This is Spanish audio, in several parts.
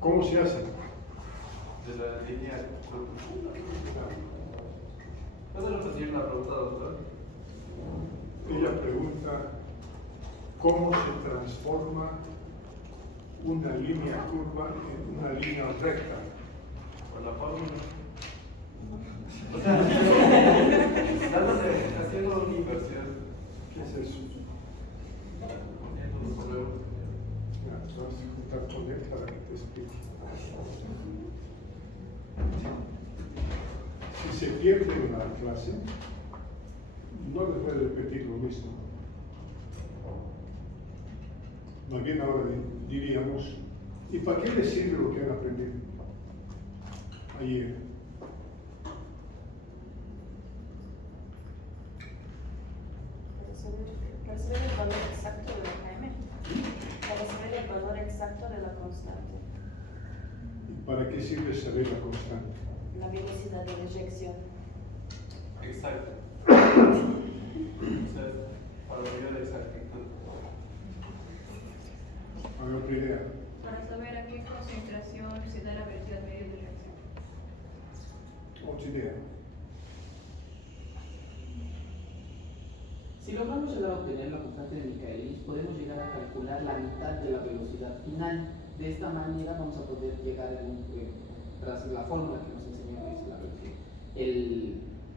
¿Cómo se hace? De la línea. ¿Puede repetir la pregunta, doctor? Ella pregunta cómo se transforma una línea curva en una línea recta. Por la fórmula. O sea, dándole, haciendo una inversión. ¿Qué es eso? Poniendo los problemas. Mira, te vas a juntar con él para que te explique. Si se pierde en la clase, no les voy a repetir lo mismo. Más bien ahora diríamos, ¿y para qué les sirve lo que han aprendido ayer? Para saber el valor exacto de la KM, para saber el valor exacto de la constante, ¿Y para qué sirve saber la constante? la velocidad de eyección. Exacto. Entonces, para medir la exactitud. ¿Hay otra idea? Para saber a qué concentración se da la velocidad media de reacción. Otra idea. Si logramos llegar a obtener la constante de Michaelis, podemos llegar a calcular la mitad de la velocidad final. De esta manera vamos a poder llegar tras la fórmula que nos enseñó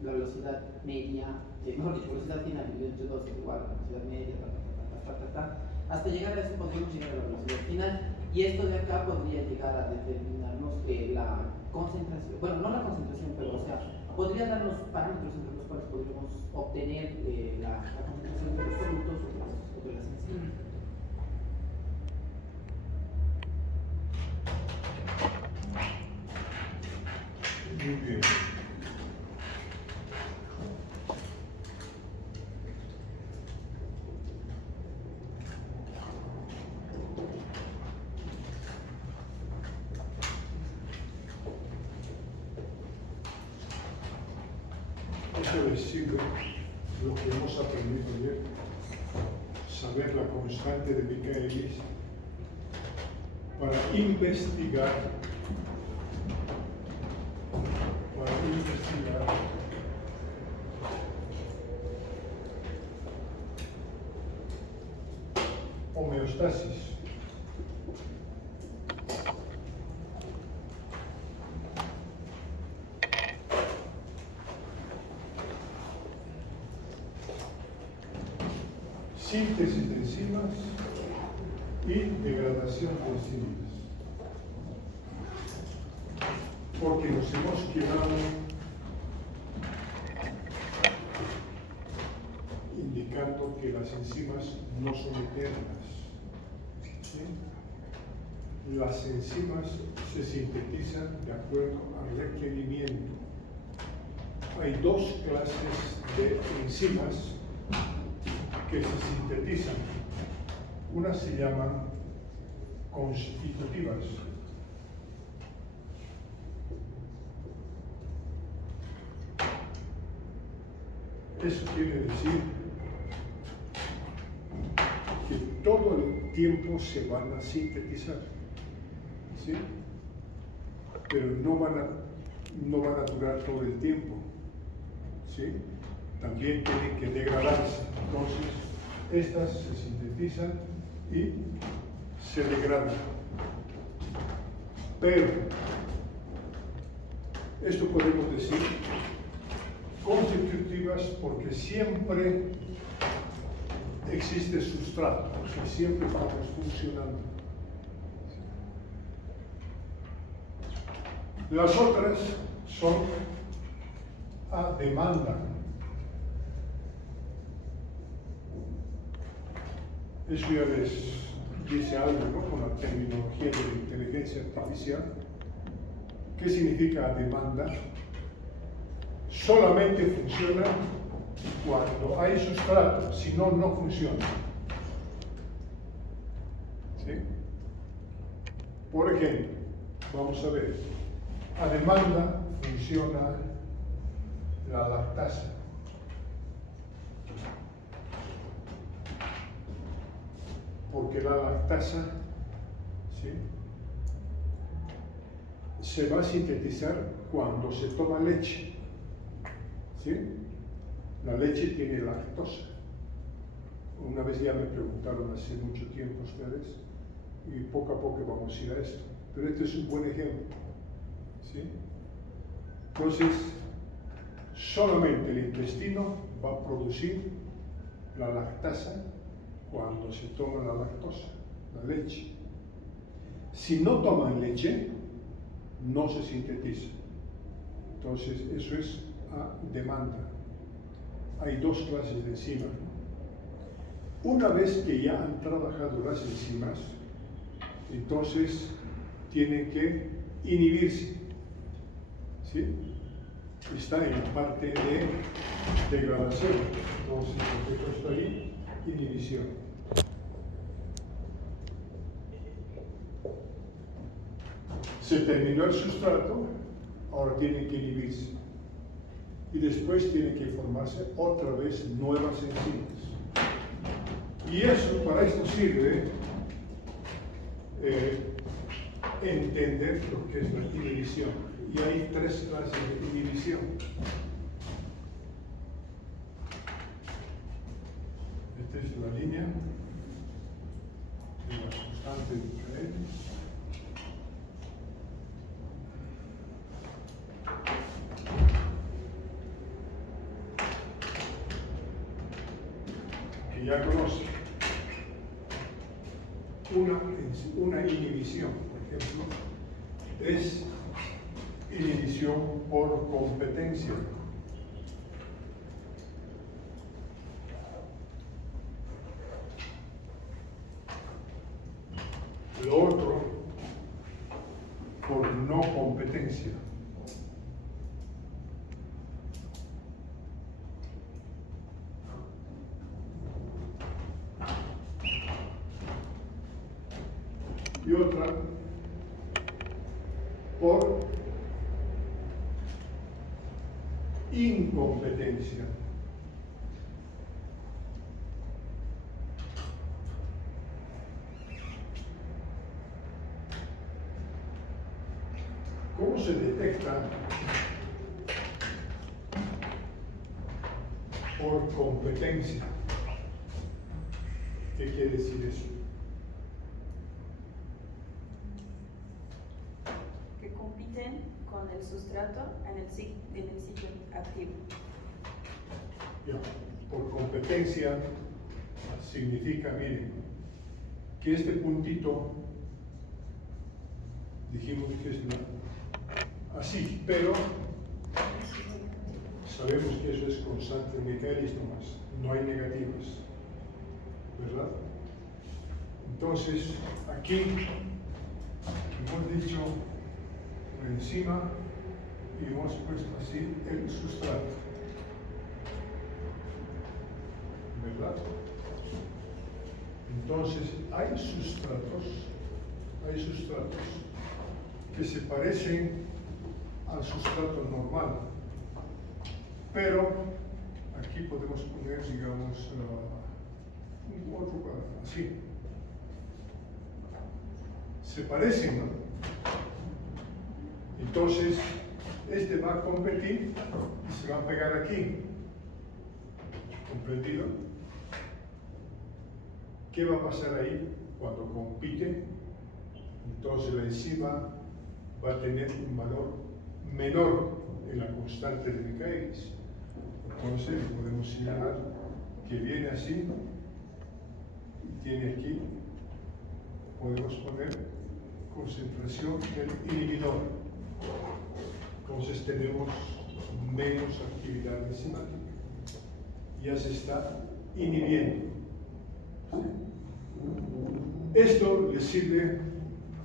la velocidad media, mejor dicho, velocidad final dividido entre 2 es igual a la velocidad media, hasta llegar a eso podríamos llegar a la velocidad final. Y esto de acá podría llegar a determinarnos la concentración, bueno, no la concentración, pero o sea, podría darnos parámetros entre los cuales podríamos obtener la concentración de los solutos o de las enzimas. Muy bien. Eso les sirve lo que hemos aprendido ayer, saber la constante de Michaelis para investigar homeostasis. Síntesis de enzimas y degradación de enzimas. Porque nos hemos quedado indicando que las enzimas no son eternas. ¿Sí? Las enzimas se sintetizan de acuerdo al requerimiento. Hay dos clases de enzimas que se sintetizan. Unas se llaman constitutivas. Eso quiere decir que todo el tiempo se van a sintetizar, ¿sí? Pero no van a durar todo el tiempo, ¿sí? También tienen que degradarse. Entonces, estas se sintetizan y se degradan. Pero, esto podemos decir constitutivas porque siempre existe sustrato, o sea, siempre estamos funcionando. Las otras son a demanda. Eso ya les dice algo, ¿no? Con la terminología de la inteligencia artificial. ¿Qué significa a demanda? Solamente funciona cuando hay sustrato, si no, no funciona. ¿Sí? Por ejemplo, vamos a ver, a demanda funciona la lactasa. Porque la lactasa, ¿sí?, se va a sintetizar cuando se toma leche. ¿Sí? La leche tiene lactosa. Una vez ya me preguntaron hace mucho tiempo ustedes, y poco a poco vamos a ir a esto. Pero este es un buen ejemplo. ¿Sí? Entonces, solamente el intestino va a producir la lactasa cuando se toma la lactosa, la leche. Si no toman leche, no se sintetiza. Entonces, eso es a demanda. Hay dos clases de enzimas. Una vez que ya han trabajado las enzimas, entonces tienen que inhibirse. ¿Sí? Está en la parte de degradación. Entonces, esto está ahí, inhibición. Se terminó el sustrato, ahora tienen que inhibirse. Y después tienen que formarse otra vez nuevas enzimas. Y eso, para esto sirve entender lo que es la inhibición. Y hay tres clases de inhibición. Esta es la línea de la constante de Michaelis. Que ya conocen. Una inhibición, por ejemplo, es inhibición por competencia. Lo otro, por no competencia. Y otra, por incompetencia. ¿Cómo se detecta por competencia? ¿Qué quiere decir eso? Que compiten con el sustrato en el sitio activo. Ya, por competencia significa, miren, que este puntito, dijimos que es así, pero sabemos que eso es constante en Michaelis nomás, no hay negativas, ¿verdad? Entonces, aquí hemos dicho por encima y hemos puesto así el sustrato, ¿verdad? Entonces, hay sustratos que se parecen al sustrato normal, pero aquí podemos poner, digamos, un otro cuadrado, así. Se parecen, ¿no? Entonces, este va a competir y se va a pegar aquí. ¿Comprendido? ¿Qué va a pasar ahí cuando compite? Entonces la enzima va a tener un valor menor en la constante de Michaelis. Entonces podemos señalar que viene así y tiene aquí, podemos poner concentración del inhibidor. Entonces tenemos menos actividad enzimática. Ya se está inhibiendo. Esto le sirve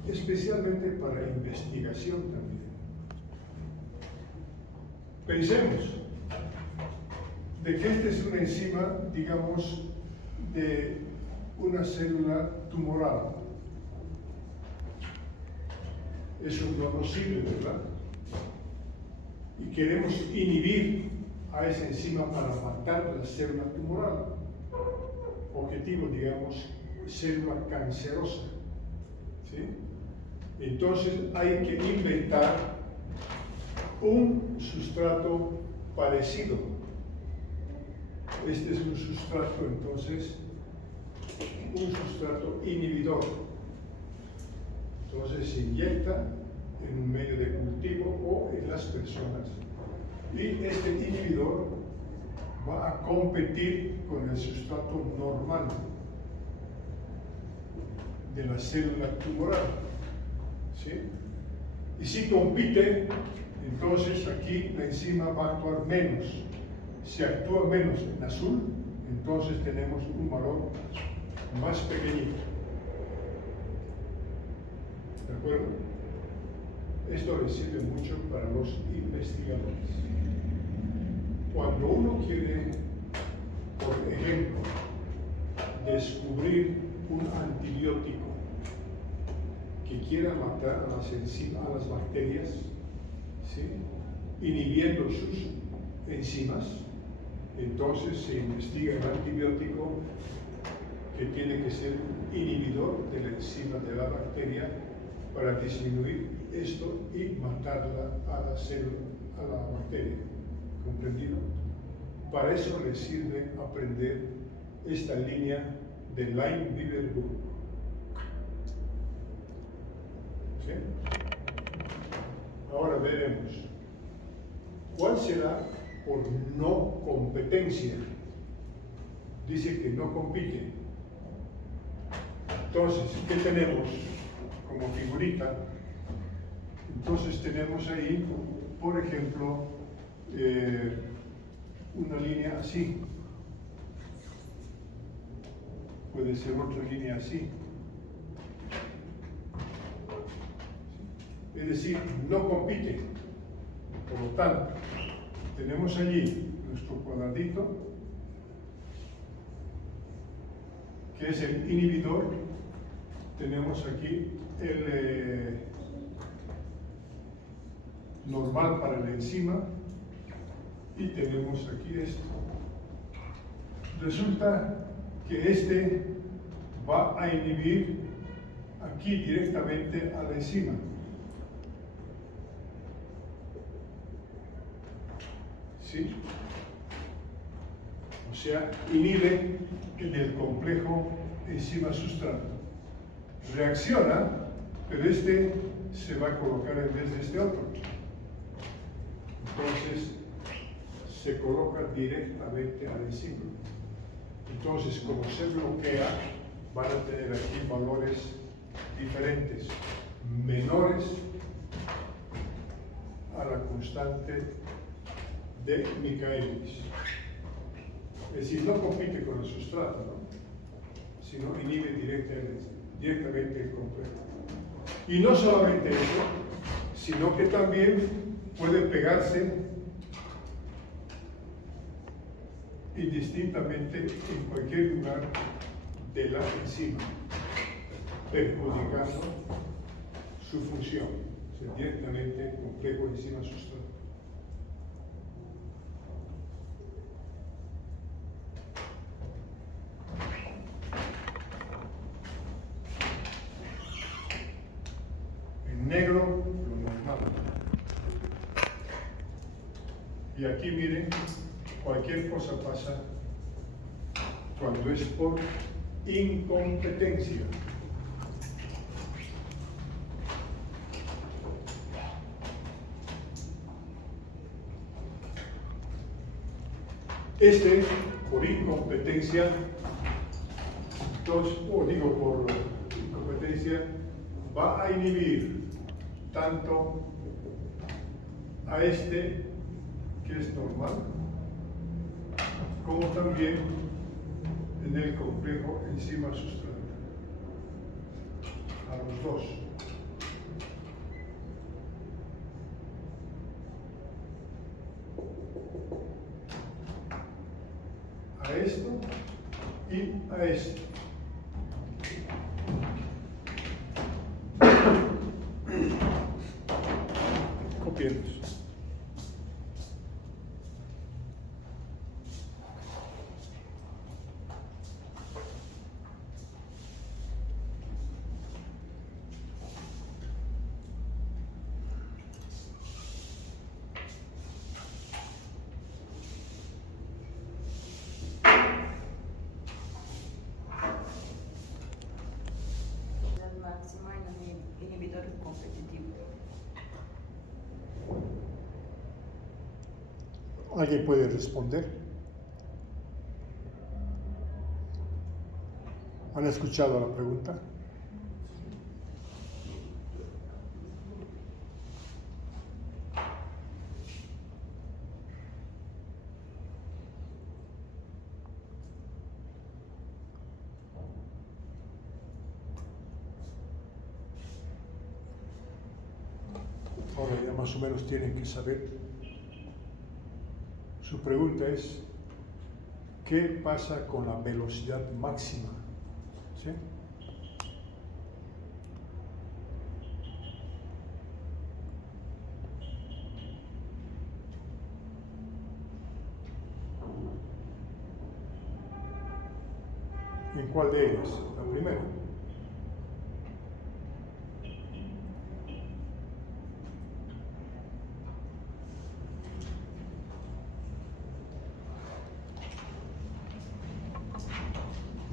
especialmente para investigación también. Pensemos de que esta es una enzima, digamos, de una célula tumoral. Eso no nos sirve, ¿verdad? Y queremos inhibir a esa enzima para matar la célula tumoral. Objetivo, digamos, célula cancerosa. ¿Sí? Entonces hay que inventar un sustrato parecido. Este es un sustrato, entonces, un sustrato inhibidor. Entonces se inyecta en un medio de cultivo o en las personas. Y este inhibidor va a competir con el sustrato normal de la célula tumoral. ¿Sí? Y si compite, entonces aquí la enzima va a actuar menos. Si actúa menos en azul, entonces tenemos un valor más pequeñito. ¿De acuerdo? Esto le sirve mucho para los investigadores. Cuando uno quiere, por ejemplo, descubrir un antibiótico que quiera matar a las bacterias, ¿sí?, inhibiendo sus enzimas, entonces se investiga el antibiótico que tiene que ser inhibidor de la enzima de la bacteria para disminuir esto y matarla a la célula, a la bacteria. ¿Comprendido? Para eso les sirve aprender esta línea de Lineweaver-Burke. ¿Sí? Ahora veremos cuál será por no competencia. Dice que no compite. Entonces, ¿qué tenemos como figurita? Entonces tenemos ahí, por ejemplo, una línea así. Puede ser otra línea así. Es decir, no compite. Por lo tanto, tenemos allí nuestro cuadradito, que es el inhibidor. Tenemos aquí el normal para la enzima y tenemos aquí esto. Resulta que este va a inhibir aquí directamente a la enzima. ¿Sí? O sea, inhibe en el complejo enzima-sustrato. Reacciona, pero este se va a colocar en vez de este otro. Entonces, se coloca directamente a la enzima. Entonces, como se bloquea, van a tener aquí valores diferentes, menores a la constante de Michaelis. Es decir, no compite con el sustrato, ¿no?, sino inhibe directamente el complejo. Y no solamente eso, sino que también puede pegarse indistintamente en cualquier lugar de la enzima, perjudicando su función. O sea, directamente complejo enzima-sustrato. En negro, lo normal. Y aquí miren, cualquier cosa pasa cuando es por incompetencia. Este, por incompetencia, entonces, por incompetencia, va a inhibir tanto a este, que es normal, como también en el complejo enzima-sustrato. A los dos. A esto y a esto. Copiemos. ¿Alguien puede responder? ¿Han escuchado la pregunta? Ahora ya más o menos tienen que saber. Su pregunta es, ¿qué pasa con la velocidad máxima? ¿Sí? ¿En cuál de ellas? La primera.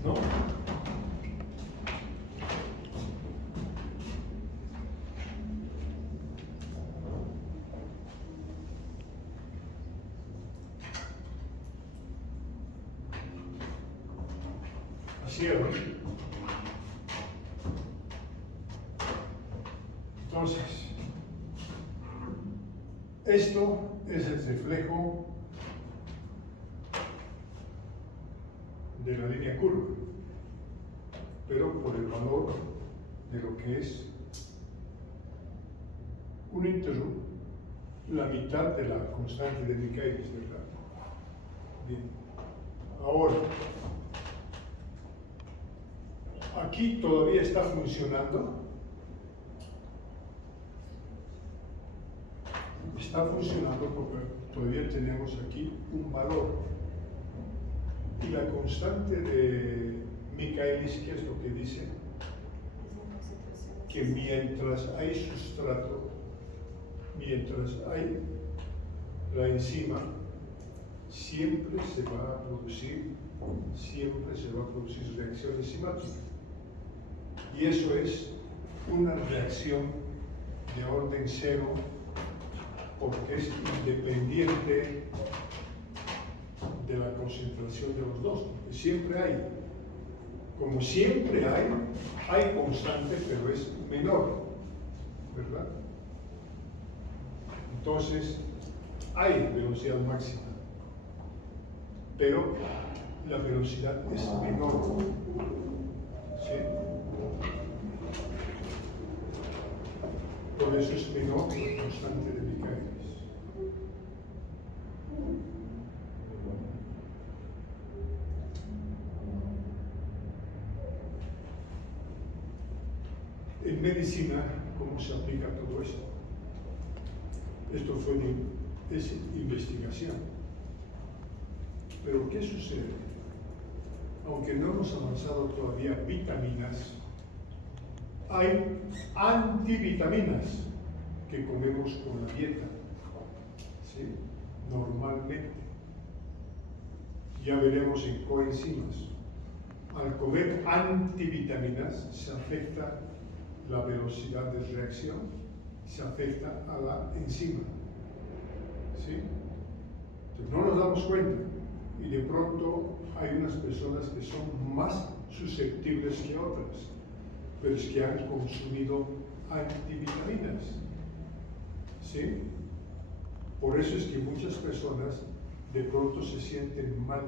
¿No? Así es, ¿no? Entonces, esto es el reflejo de la línea curva, pero por el valor de lo que es un íntegro, la mitad de la constante de Michaelis, ¿verdad? Bien. Ahora, aquí todavía está funcionando. Está funcionando porque todavía tenemos aquí un valor. Y la constante de Michaelis, ¿qué es lo que dice? Que mientras hay sustrato, mientras hay la enzima, siempre se va a producir reacción enzimática. Y eso es una reacción de orden cero, porque es independiente de la concentración de los dos. Siempre hay, como siempre hay constante, pero es menor, ¿verdad? Entonces, hay velocidad máxima, pero la velocidad es menor. ¿Sí? Por eso es menor la constante de Michaelis. En medicina, ¿cómo se aplica todo esto? Esto es investigación. Pero ¿qué sucede? Aunque no hemos avanzado todavía vitaminas, hay antivitaminas que comemos con la dieta, ¿sí? Normalmente. Ya veremos en coenzimas. Al comer antivitaminas se afecta la velocidad de reacción, se afecta a la enzima. ¿Sí? Entonces, no nos damos cuenta y de pronto hay unas personas que son más susceptibles que otras, pero es que han consumido antivitaminas. ¿Sí? Por eso es que muchas personas de pronto se sienten mal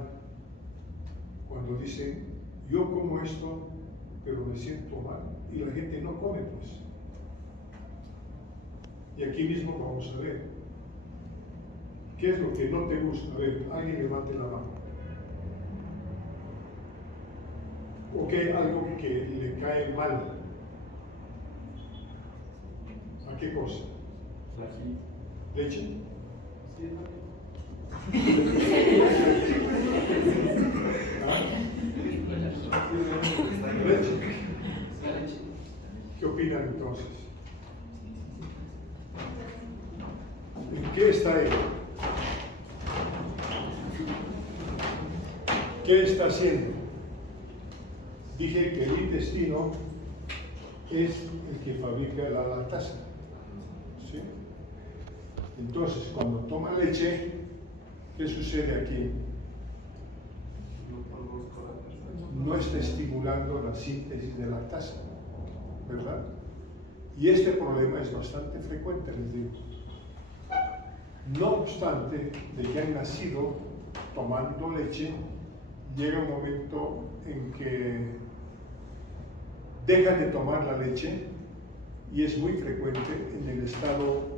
cuando dicen, yo como esto, pero me siento mal. Y la gente no come, pues. Y aquí mismo vamos a ver. ¿Qué es lo que no te gusta? A ver, alguien levante la mano. ¿O qué algo que le cae mal? ¿A qué cosa? ¿Leche? Sí, ¿Ah? ¿Leche? ¿Qué opinan entonces? ¿En qué está él? ¿Qué está haciendo? Dije que el intestino es el que fabrica la lactasa. ¿Sí? Entonces, cuando toma leche, ¿Qué sucede aquí? No conozco a la persona. No está estimulando la síntesis de lactasa, ¿verdad? Y este problema es bastante frecuente, les digo. No obstante, de que han nacido tomando leche, llega un momento en que dejan de tomar la leche y es muy frecuente en el estado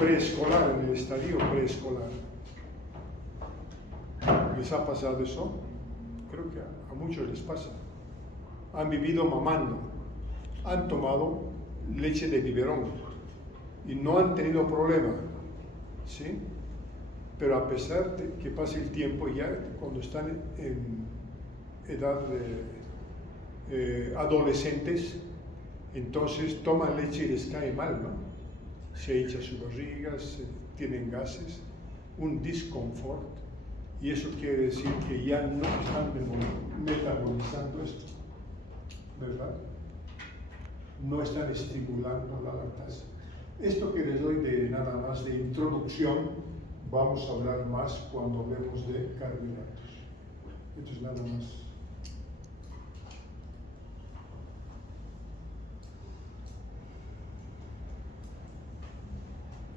preescolar, en el estadio preescolar. ¿Les ha pasado eso? Creo que a muchos les pasa. Han vivido mamando, han tomado leche de biberón y no han tenido problema, ¿sí? Pero a pesar de que pase el tiempo, ya cuando están en edad de adolescentes, entonces toman leche y les cae mal, ¿no? Se hincha su barriga, tienen gases, un disconfort, y eso quiere decir que ya no están metabolizando esto, ¿verdad? No están estimulando la lactasa. Esto que les doy de nada más de introducción, vamos a hablar más cuando hablemos de carbohidratos. Esto es nada más.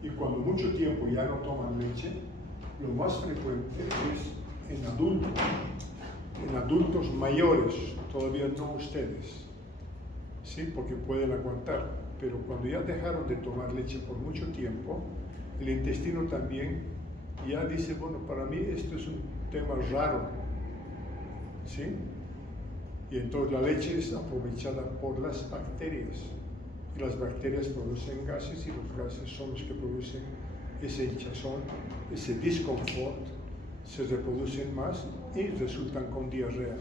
Y cuando mucho tiempo ya no toman leche, lo más frecuente es en adultos mayores, todavía no ustedes, ¿sí? Porque pueden aguantar, pero cuando ya dejaron de tomar leche por mucho tiempo, el intestino también ya dice, bueno, para mí esto es un tema raro, ¿sí? Y entonces la leche es aprovechada por las bacterias, y las bacterias producen gases, y los gases son los que producen ese hinchazón, ese disconfort, se reproducen más y resultan con diarrea.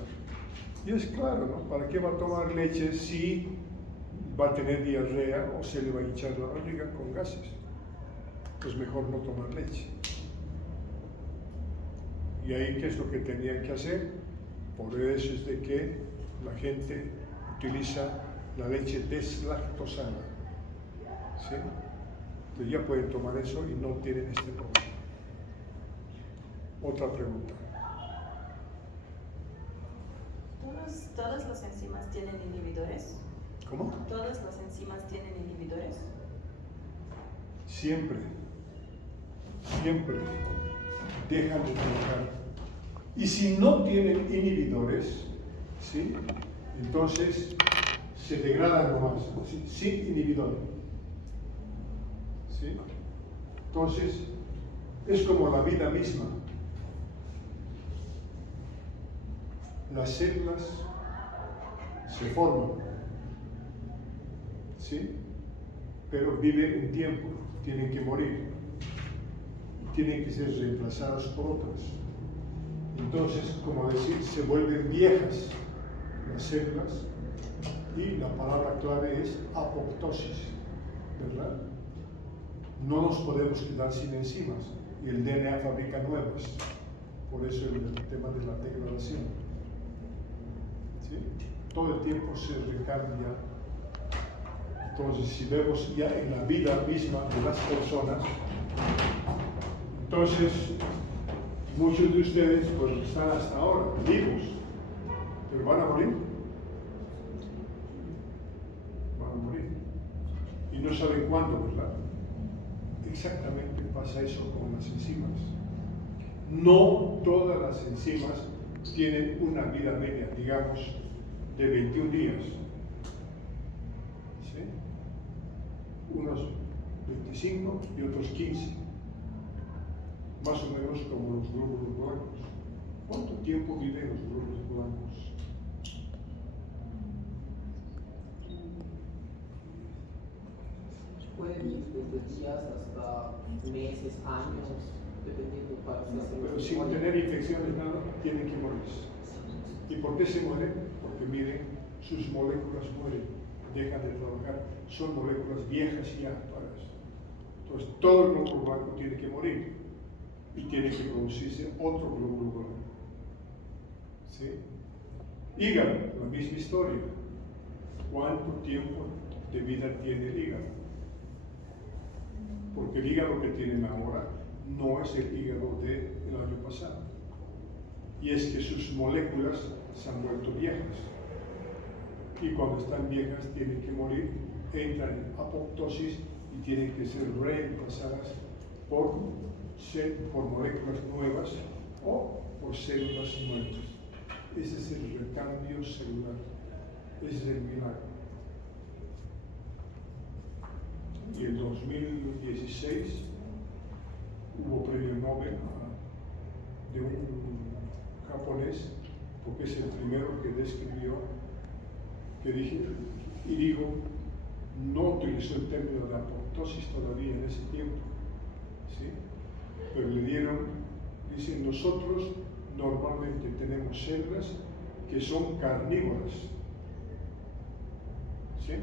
Y es claro, ¿no? ¿Para qué va a tomar leche si va a tener diarrea o se le va a hinchar la barriga con gases? Pues mejor no tomar leche. Y ahí, ¿qué es lo que tenían que hacer? Por eso es de que la gente utiliza la leche deslactosada, ¿sí? Entonces ya pueden tomar eso y no tienen este problema. Otra pregunta. ¿Todas las enzimas tienen inhibidores? ¿Cómo? ¿Todas las enzimas tienen inhibidores? Siempre dejan de trabajar. Y si no tienen inhibidores, ¿sí? Entonces se degradan nomás, ¿sí? Sin inhibidor. ¿Sí? Entonces es como la vida misma. Las células se forman, ¿sí? Pero viven un tiempo, tienen que morir, tienen que ser reemplazadas por otras. Entonces, como decir, se vuelven viejas las células y la palabra clave es apoptosis, ¿verdad? No nos podemos quedar sin enzimas y el DNA fabrica nuevas, por eso el tema de la degradación. ¿Sí? Todo el tiempo se recambia. Entonces, si vemos ya en la vida misma de las personas, entonces muchos de ustedes pues están hasta ahora vivos, pero van a morir. Van a morir. Y no saben cuándo, ¿verdad? Exactamente pasa eso con las enzimas. No todas las enzimas tienen una vida media, digamos, de 21 días. ¿Sí? Unos 25 y otros 15. Más o menos como los glóbulos blancos. ¿Cuánto tiempo viven los glóbulos blancos? Pueden ir desde días hasta meses, años, dependiendo para Pero sin tener infecciones, nada, tienen que morirse. ¿Y por qué se mueren? Porque miren, sus moléculas mueren, dejan de trabajar, son moléculas viejas y actuales. Entonces todo el glóbulo blanco tiene que morir y tiene que producirse otro glóbulo blanco. ¿Sí? Hígado, la misma historia. ¿Cuánto tiempo de vida tiene el hígado? Porque el hígado que tienen ahora no es el hígado del año pasado. Y es que sus moléculas se han vuelto viejas. Y cuando están viejas tienen que morir, entran en apoptosis y tienen que ser reemplazadas por moléculas nuevas o por células muertas. Ese es el recambio celular. Ese es el milagro. Y en 2016 hubo premio Nobel de un japonés, porque es el primero que describió, que dije, Irigo no utilizó el término de apoptosis todavía en ese tiempo, ¿sí? Pero le dieron, dicen, nosotros normalmente tenemos células que son carnívoras, ¿sí?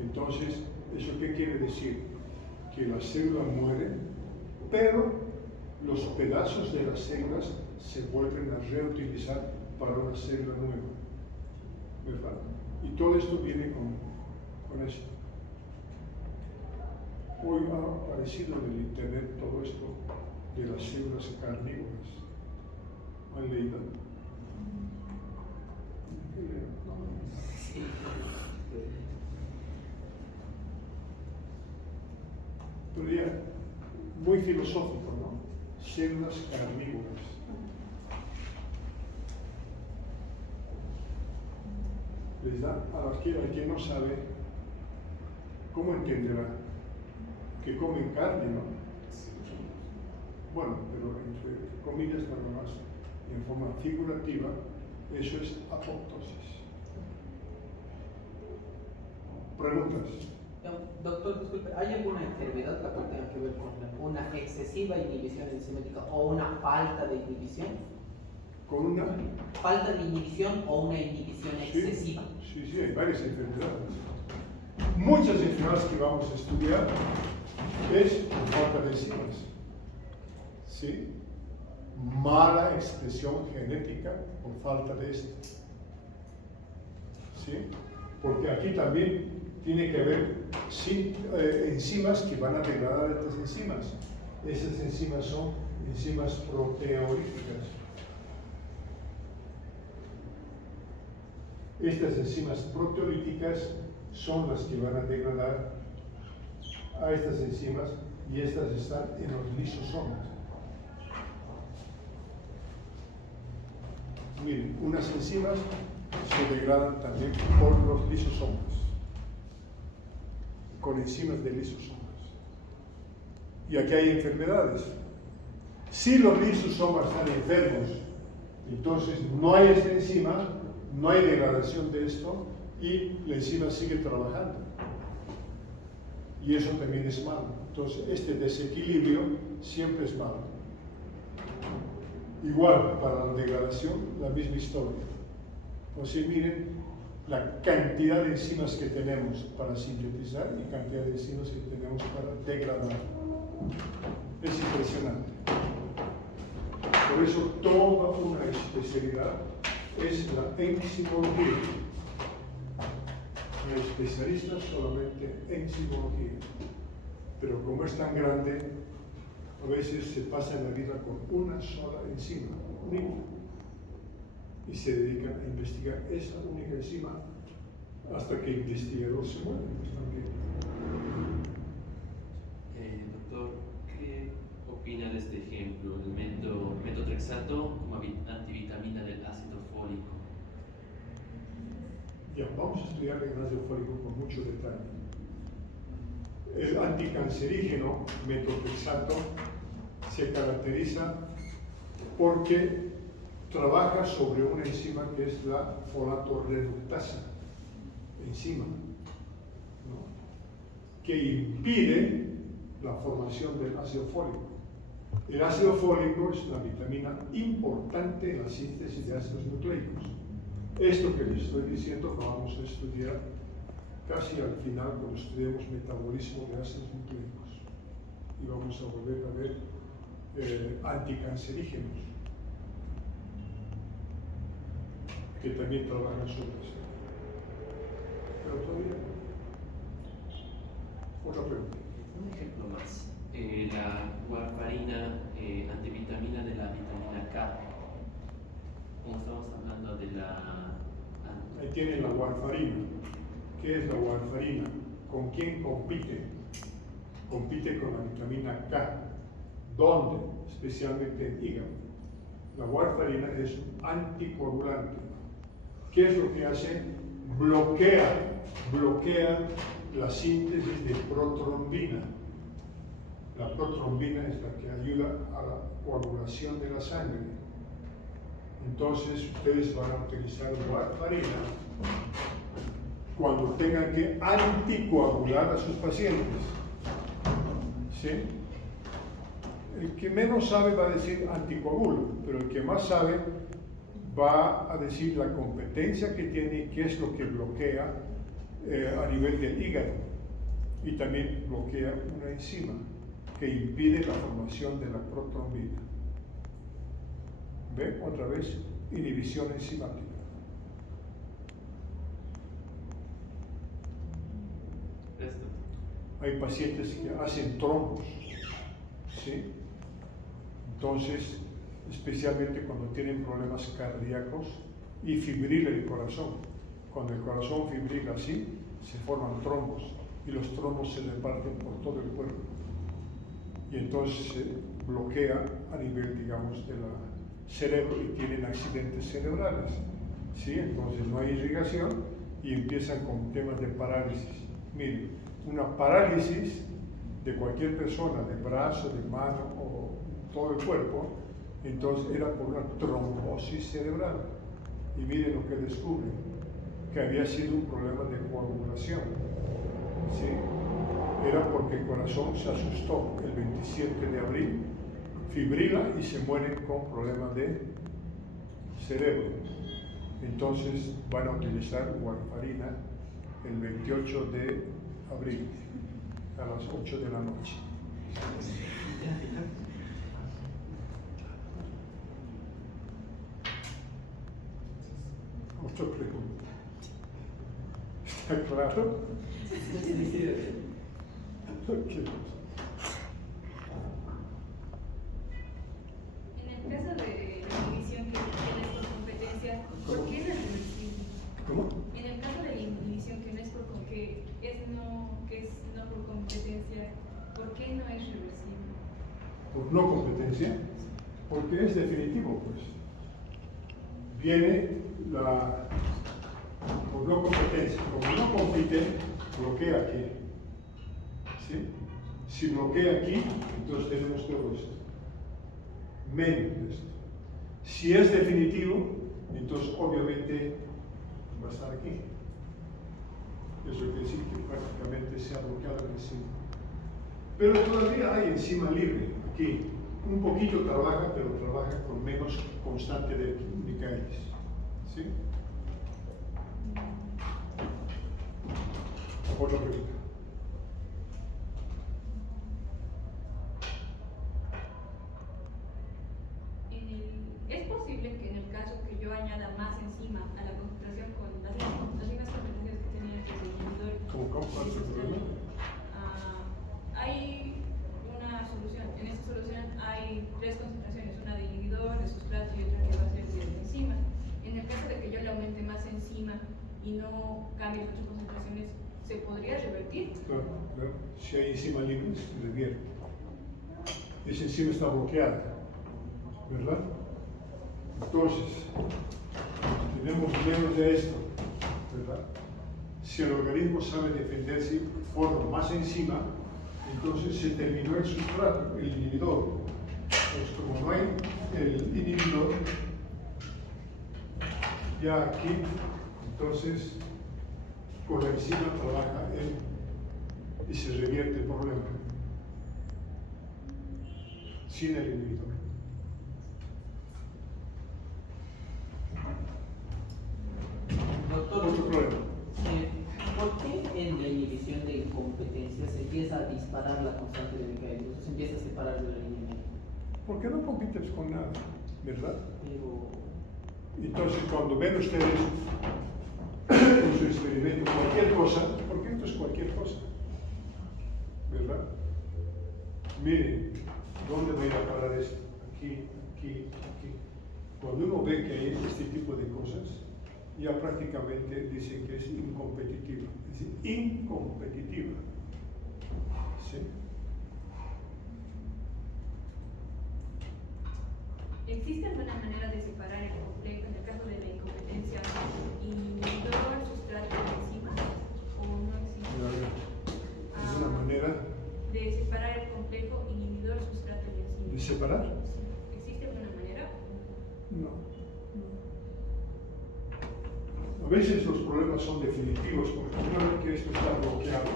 Entonces, ¿eso qué quiere decir? Que las células mueren, pero los pedazos de las células se vuelven a reutilizar para una célula nueva, ¿verdad? Y todo esto viene con esto. Hoy ha aparecido en el internet todo esto de las células carnívoras. ¿Han leído? ¿Qué leen? Sí. Pero ya, muy filosófico, ¿no? Células carnívoras. Les da al que no sabe, ¿cómo entenderá? Que comen carne, ¿no? Bueno, pero entre comillas nada más, en forma figurativa, eso es apoptosis. Preguntas. Doctor, disculpe, ¿hay alguna enfermedad la cual tenga que ver con una excesiva inhibición enzimática o una falta de inhibición? ¿Con una? Falta de inhibición o una inhibición excesiva. Sí, hay varias enfermedades. Muchas enfermedades que vamos a estudiar es por falta de enzimas. ¿Sí? Mala expresión genética por falta de esto. ¿Sí? Porque aquí también tiene que haber enzimas que van a degradar estas enzimas. Esas enzimas son enzimas proteolíticas. Estas enzimas proteolíticas son las que van a degradar a estas enzimas y estas están en los lisosomas. Miren, unas enzimas se degradan también por los lisosomas, con enzimas de lisosomas. Y aquí hay enfermedades. Si los lisosomas están enfermos, entonces no hay esta enzima, no hay degradación de esto y la enzima sigue trabajando. Y eso también es malo. Entonces, este desequilibrio siempre es malo. Igual, para la degradación, la misma historia. O sea, miren la cantidad de enzimas que tenemos para sintetizar y cantidad de enzimas que tenemos para degradar. Es impresionante. Por eso, toda una especialidad es la enzimología. El especialista solamente en enzimología. Pero como es tan grande, a veces se pasa en la vida con una sola enzima, única, y se dedican a investigar esa única enzima hasta que el investigador se muere. Pues también. Doctor, ¿qué opina de este ejemplo? El metotrexato como antivitamina del ácido fólico. Ya, vamos a estudiar el ácido fólico con mucho detalle. El anticancerígeno metotrexato se caracteriza porque trabaja sobre una enzima que es la folato reductasa, enzima, ¿no? Que impide la formación del ácido fólico. El ácido fólico es una vitamina importante en la síntesis de ácidos nucleicos. Esto que les estoy diciendo lo vamos a estudiar casi al final cuando estudiemos metabolismo de ácidos nucleicos. Y vamos a volver a ver anticancerígenos, que también trabajan sobre esto. Pero todavía, otra pregunta. Un ejemplo más. la warfarina antivitamina de la vitamina K. Como estamos hablando de la... Ahí tienen la warfarina. ¿Qué es la warfarina? ¿Con quién compite? Compite con la vitamina K. ¿Dónde? Especialmente en hígado. La warfarina es un anticoagulante. ¿Qué es lo que hace? Bloquea la síntesis de protrombina. La protrombina es la que ayuda a la coagulación de la sangre. Entonces ustedes van a utilizar warfarina cuando tengan que anticoagular a sus pacientes. ¿Sí? El que menos sabe va a decir anticoagulo, pero el que más sabe va a decir la competencia que tiene y qué es lo que bloquea a nivel del hígado. Y también bloquea una enzima que impide la formación de la protrombina. ¿Ve? Otra vez, inhibición enzimática. Esto. Hay pacientes que hacen trombos, ¿sí? Entonces, especialmente cuando tienen problemas cardíacos y fibrila el corazón. Cuando el corazón fibrila así, se forman trombos y los trombos se reparten por todo el cuerpo. Y entonces se bloquea a nivel, digamos, del cerebro y tienen accidentes cerebrales. ¿Sí? Entonces no hay irrigación y empiezan con temas de parálisis. Miren, una parálisis de cualquier persona, de brazo, de mano o todo el cuerpo, entonces era por una trombosis cerebral. Y miren lo que descubren, que había sido un problema de coagulación. ¿Sí? Era porque el corazón se asustó el 27 de abril, fibrila y se mueren con problemas de cerebro. Entonces van a utilizar warfarina el 28 de abril a las 8 de la noche. Otra pregunta. ¿Está claro? Okay. En el caso de la inhibición que tienes por competencia, ¿por qué no es reversible? ¿Cómo? En el caso de la inhibición que no es por por competencia, ¿por qué no es reversible? Por no competencia, porque es definitivo, pues. Viene la por no competencia. Como no compite, bloquea aquí. ¿Sí? Si bloquea aquí, entonces tenemos todo esto. Menos de esto. Si es definitivo, entonces obviamente va a estar aquí. Eso quiere decir que prácticamente se ha bloqueado la enzima. Pero todavía hay enzima libre aquí. Un poquito trabaja, pero trabaja con menos constante de Michaelis. ¿Sí? Otra pregunta. ¿Es posible que en el caso que yo añada más enzima a la concentración con las mismas competencias que tenía el inhibidor? ¿Cómo cuál es el problema? Hay una solución. En esta solución hay tres concentraciones, una de inhibidor, de sustrato y otra que va a ser de enzima. En el caso de que yo le aumente más enzima y no cambie las otras concentraciones, ¿se podría revertir? Claro, claro. Si hay enzima libre, se revierte. Esa enzima está bloqueada, ¿verdad? Entonces, tenemos menos de esto, ¿verdad? Si el organismo sabe defenderse y forma más enzima, entonces se terminó el sustrato, el inhibidor. Entonces, como no hay el inhibidor, ya aquí, entonces, con la enzima trabaja él y se revierte el problema. Sin el inhibidor. Doctor, Otro problema. ¿Por qué en la inhibición de incompetencia se empieza a disparar la constante de Michaelis? Se empieza a separar de la línea media. Porque no compites con nada, ¿verdad? Pero Entonces, cuando ven ustedes en su experimento cualquier cosa, porque esto es cualquier cosa, ¿verdad? Miren, ¿dónde voy a parar esto? Aquí, aquí, aquí. Cuando uno ve que hay este tipo de cosas, ya prácticamente dicen que es incompetitiva. Es decir, incompetitiva. ¿Sí? ¿Existe alguna manera de separar el complejo, en el caso de la incompetencia, inhibidor, sustrato y enzima? ¿O no existe? Es una manera De separar el complejo, inhibidor, sustrato y enzima. de separar. Sí. ¿Existe alguna manera? No. A veces los problemas son definitivos, porque una vez que esto está bloqueado,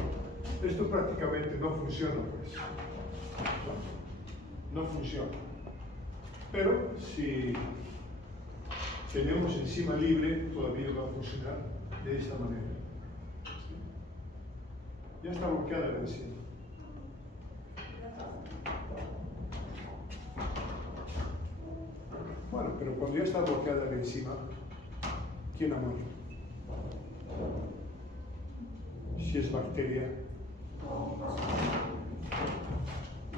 esto prácticamente no funciona, pues. No funciona. Pero si tenemos enzima libre, todavía va a funcionar de esta manera. ¿Sí? Ya está bloqueada la enzima. Bueno, pero cuando ya está bloqueada la enzima, ¿quién ha muerto? Si es bacteria,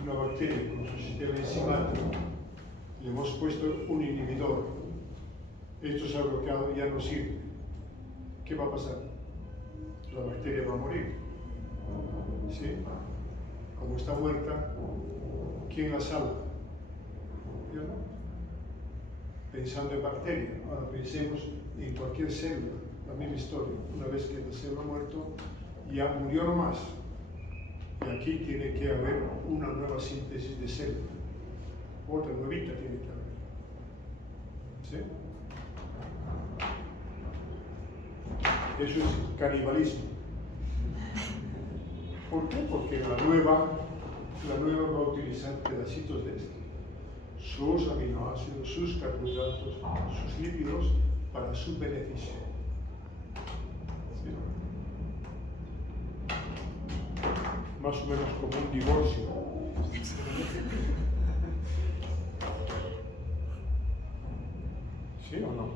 una bacteria con su sistema enzimático, le hemos puesto un inhibidor, esto se ha bloqueado y ya no sirve. ¿Qué va a pasar? La bacteria va a morir. ¿Sí? Como está muerta, ¿quién la salva? Yo no. Pensando en bacteria, ahora pensemos en cualquier célula, la misma historia. Una vez que la célula ha muerto, ya murió nomás. Y aquí tiene que haber una nueva síntesis de célula. Otra nuevita tiene que haber. ¿Sí? Eso es canibalismo. ¿Por qué? Porque la nueva va a utilizar pedacitos de esto. Sus aminoácidos, sus carbohidratos, sus lípidos para su beneficio. ¿Sí? Más o menos como un divorcio. ¿Sí o no?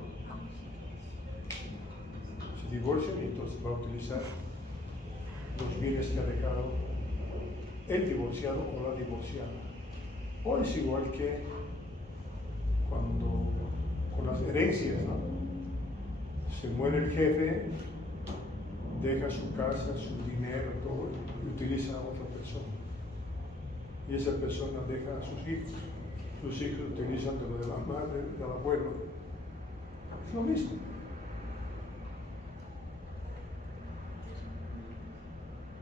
Se divorcian y entonces va a utilizar los bienes que ha dejado el divorciado o la divorciada. O es igual que cuando con las herencias, ¿no? Se muere el jefe, deja su casa, su dinero, todo, y utiliza a otra persona. Y esa persona deja a sus hijos. Sus hijos utilizan de lo de la madre, del abuelo. Es lo mismo.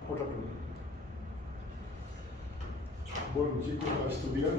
Otra pregunta. Bueno, chicos, a estudiar.